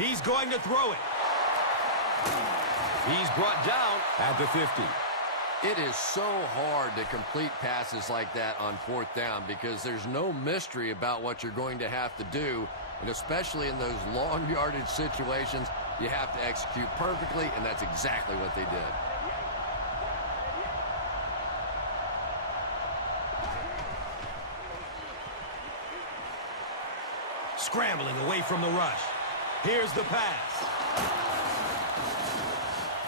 He's going to throw it. He's brought down at the 50. It is so hard to complete passes like that on fourth down because there's no mystery about what you're going to have to do, and especially in those long yardage situations, you have to execute perfectly, and that's exactly what they did. Scrambling away from the rush. Here's the pass.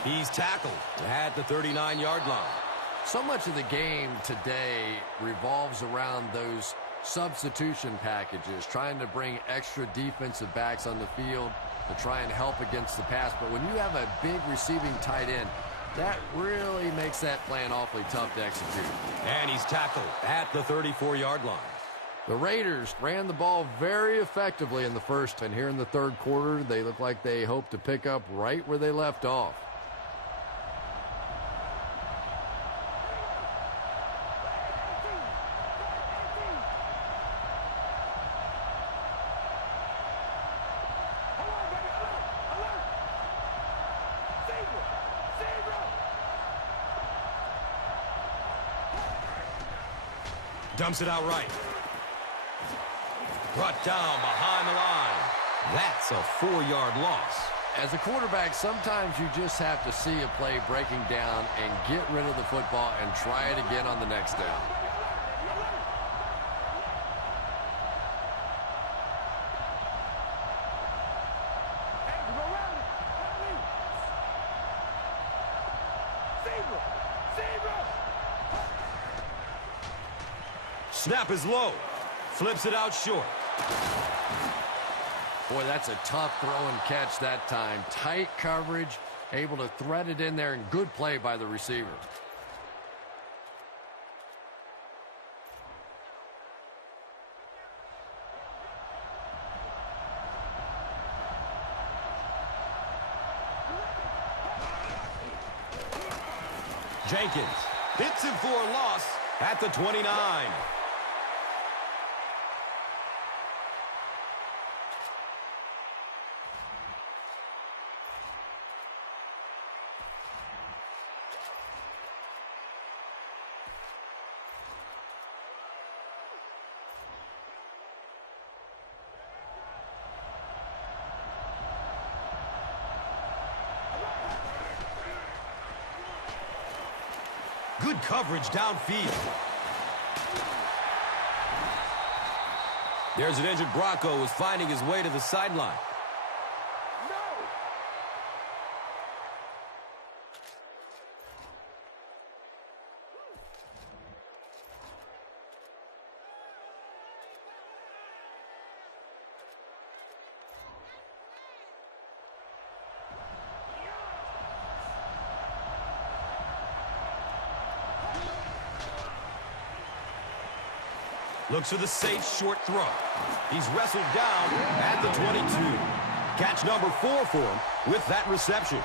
He's tackled at the 39-yard line. So much of the game today revolves around those substitution packages, trying to bring extra defensive backs on the field to try and help against the pass. But when you have a big receiving tight end, that really makes that plan awfully tough to execute. And he's tackled at the 34-yard line. The Raiders ran the ball very effectively in the first, and here in the third quarter, they look like they hope to pick up right where they left off. Dumps it out right. Brought down behind the line. That's a 4-yard loss. As a quarterback, sometimes you just have to see a play breaking down and get rid of the football and try it again on the next down. Snap is low. Flips it out short. Boy, that's a tough throw and catch that time. Tight coverage, able to thread it in there, and good play by the receiver. Jenkins hits him for a loss at the 29. Good coverage downfield. There's an injured Bronco who's finding his way to the sideline. Looks for the safe short throw. He's wrestled down at the 22. Catch number 4 for him with that reception.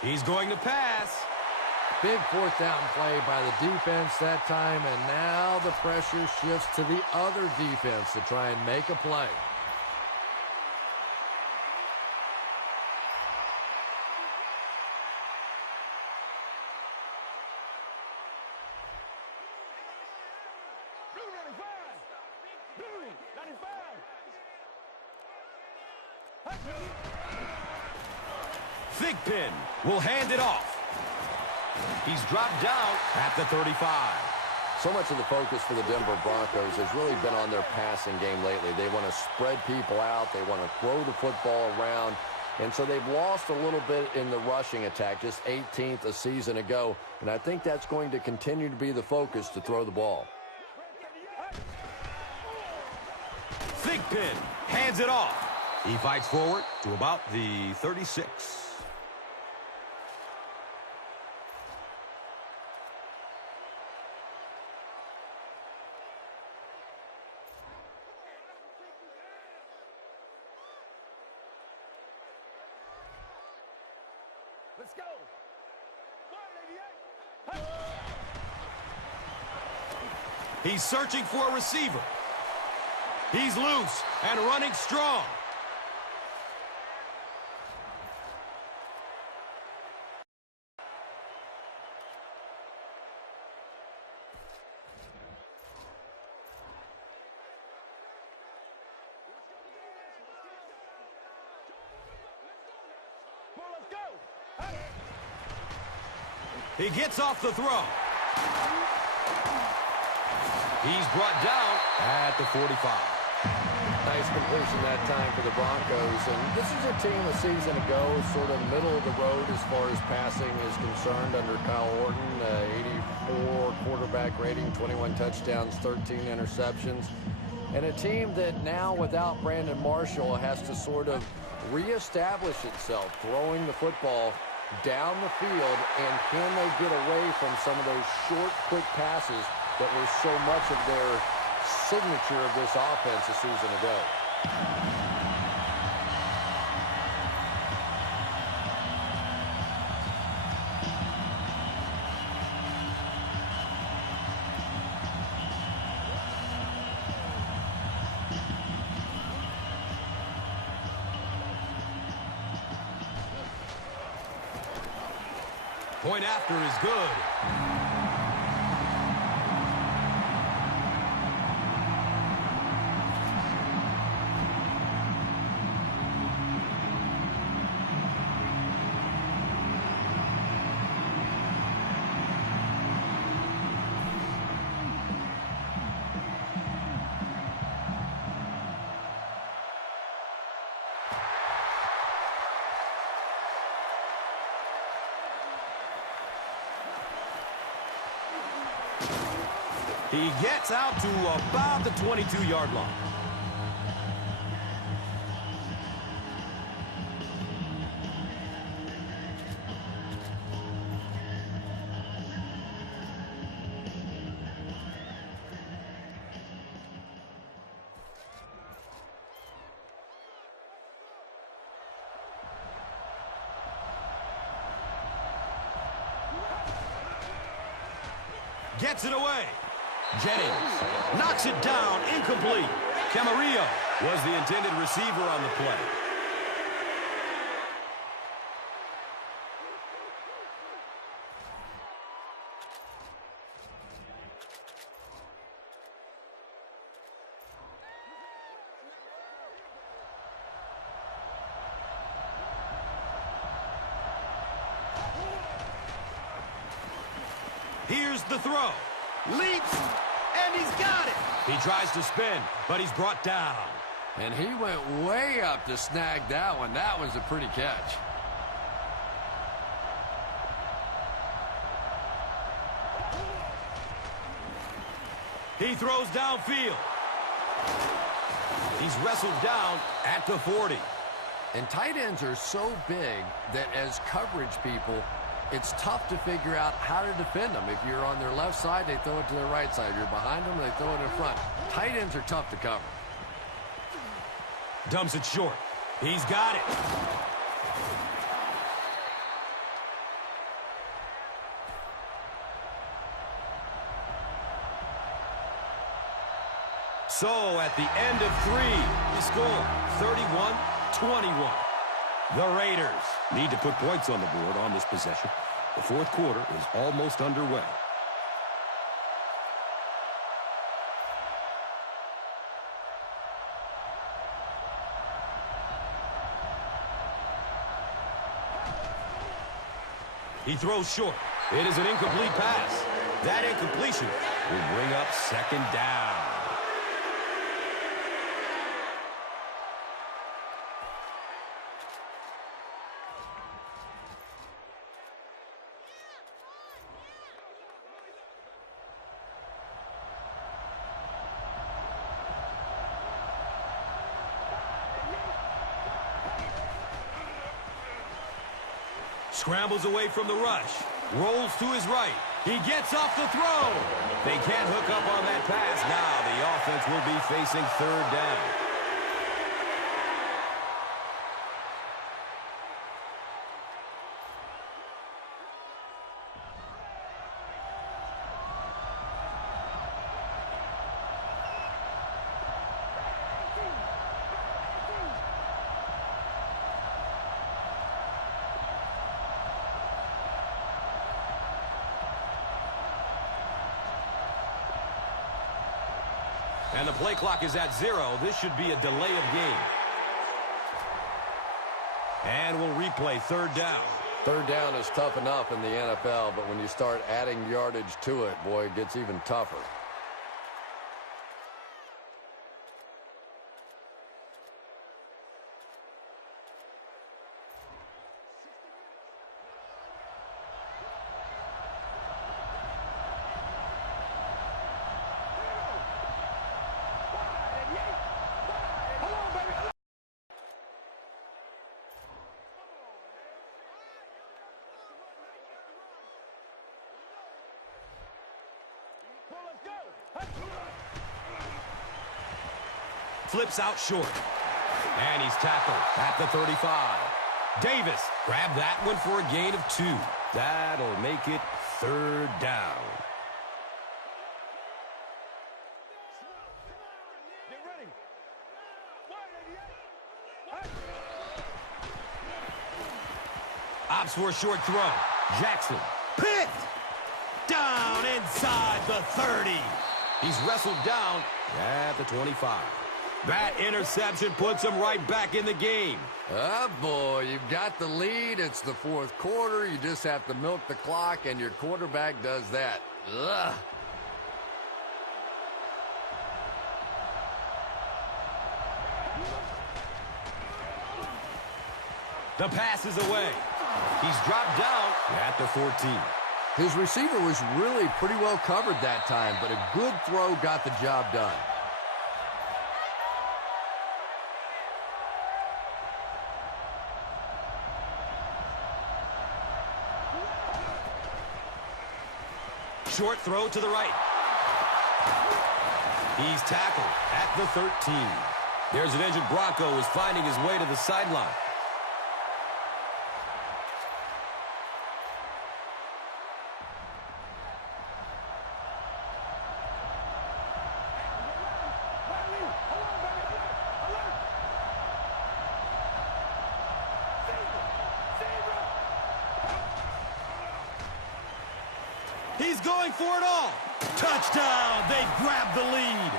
He's going to pass. Big fourth down play by the defense that time, and now the pressure shifts to the other defense to try and make a play. Thigpen will hand it off. He's dropped down at the 35. So much of the focus for the Denver Broncos has really been on their passing game lately. They want to spread people out. They want to throw the football around. And so they've lost a little bit in the rushing attack, just 18th a season ago. And I think that's going to continue to be the focus to throw the ball. Thigpen hands it off. He fights forward to about the 36. Let's go. He's searching for a receiver. He's loose and running strong. He gets off the throw. He's brought down at the 45. Nice completion that time for the Broncos. And this is a team a season ago, sort of middle of the road as far as passing is concerned under Kyle Orton. 84 quarterback rating, 21 touchdowns, 13 interceptions. And a team that now, without Brandon Marshall, has to sort of reestablish itself, throwing the football down the field, and can they get away from some of those short, quick passes that were so much of their signature of this offense a season ago. Point after is good. He gets out to about the 22-yard line. Gets it away. Jennings knocks it down, incomplete. Camarillo was the intended receiver on the play. Here's the throw. Leaps, and he's got it. He tries to spin, but he's brought down. And he went way up to snag that one. That was a pretty catch. He throws downfield. He's wrestled down at the 40. And tight ends are so big that as coverage people, it's tough to figure out how to defend them. If you're on their left side, they throw it to their right side. If you're behind them, they throw it in front. Tight ends are tough to cover. Dumps it short. He's got it. So at the end of 3, the score 31-21. The Raiders need to put points on the board on this possession. The fourth quarter is almost underway. He throws short. It is an incomplete pass. That incompletion will bring up second down. Scrambles away from the rush. Rolls to his right. He gets off the throw. They can't hook up on that pass. Now the offense will be facing third down. And the play clock is at 0. This should be a delay of game. And we'll replay third down. Third down is tough enough in the NFL, but when you start adding yardage to it, boy, it gets even tougher. Flips out short. And he's tackled at the 35. Davis grabbed that one for a gain of 2. That'll make it third down. Opts for a short throw. Jackson picked. Down inside the 30. He's wrestled down at the 25. That interception puts him right back in the game. Oh, boy, you've got the lead. It's the fourth quarter. You just have to milk the clock, and your quarterback does that. Ugh. The pass is away. He's dropped down at the 14. His receiver was really pretty well covered that time, but a good throw got the job done. Short throw to the right. He's tackled at the 13. There's an injured Bronco who's finding his way to the sideline. He's going for it all. Touchdown! They grab the lead.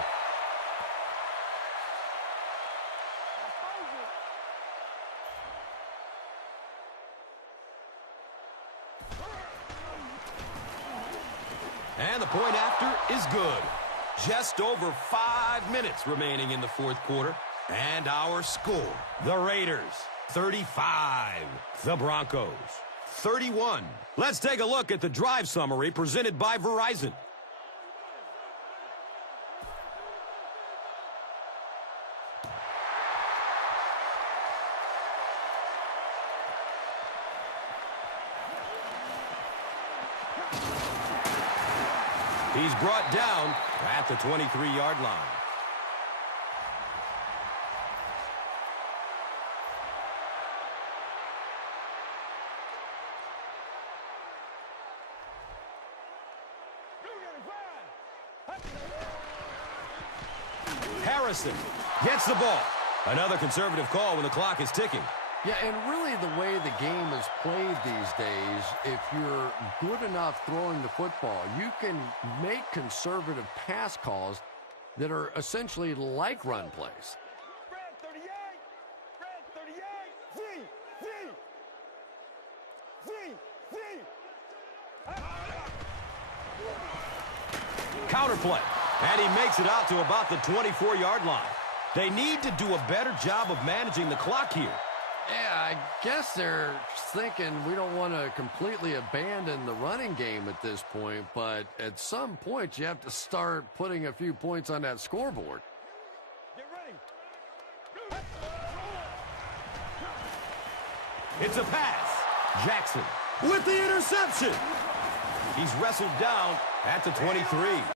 And the point after is good. Just over 5 minutes remaining in the fourth quarter. And our score, the Raiders, 35. The Broncos, 31. Let's take a look at the drive summary presented by Verizon. He's brought down at the 23-yard line. Harrison gets the ball. Another conservative call when the clock is ticking. Yeah, and really the way the game is played these days, if you're good enough throwing the football, you can make conservative pass calls that are essentially like run plays. Counterplay, and he makes it out to about the 24-yard line. They need to do a better job of managing the clock here. Yeah, I guess they're thinking we don't want to completely abandon the running game at this point, but at some point you have to start putting a few points on that scoreboard. Get ready. It's a pass. Jackson with the interception. He's wrestled down at the 23.